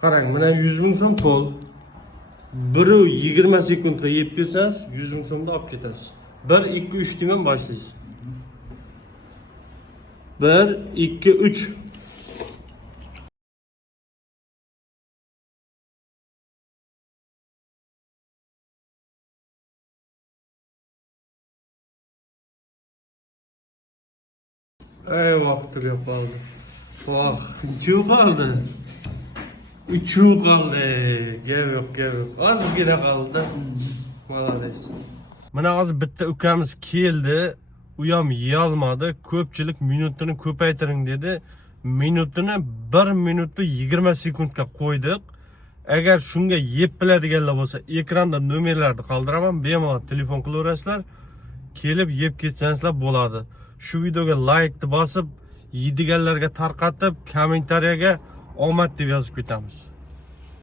Qarang, mana 100 ming so'm pul. Biri 20 sekundga yeb kelsangiz, 100 ming so'mni olib ketasiz. 1 2 3 degan boshlaysiz. 1 2 3. Ey vaqt tugab qoldi. Voh, uchuv qoldi. Uchuv qoldi. Gap yo'q. Ozgina qoldi. Malades. Mana hozir bitta ukamiz keldi. U ham yeyolmadi. Ko'pchilik minutini ko'paytiring dedi. Minutini 1 minutda 20 sekundga qo'ydik. Agar shunga yeb biladiganlar bo'lsa, ekranda nomerlarni qoldiraman, bemalol telefon qilaverasizlar. Kelib yeb ketsangizlar bo'ladi. Shu videoga like bosib, yeydiganlarga tarqatib, kommentariyaga omad deb yozib ketamiz.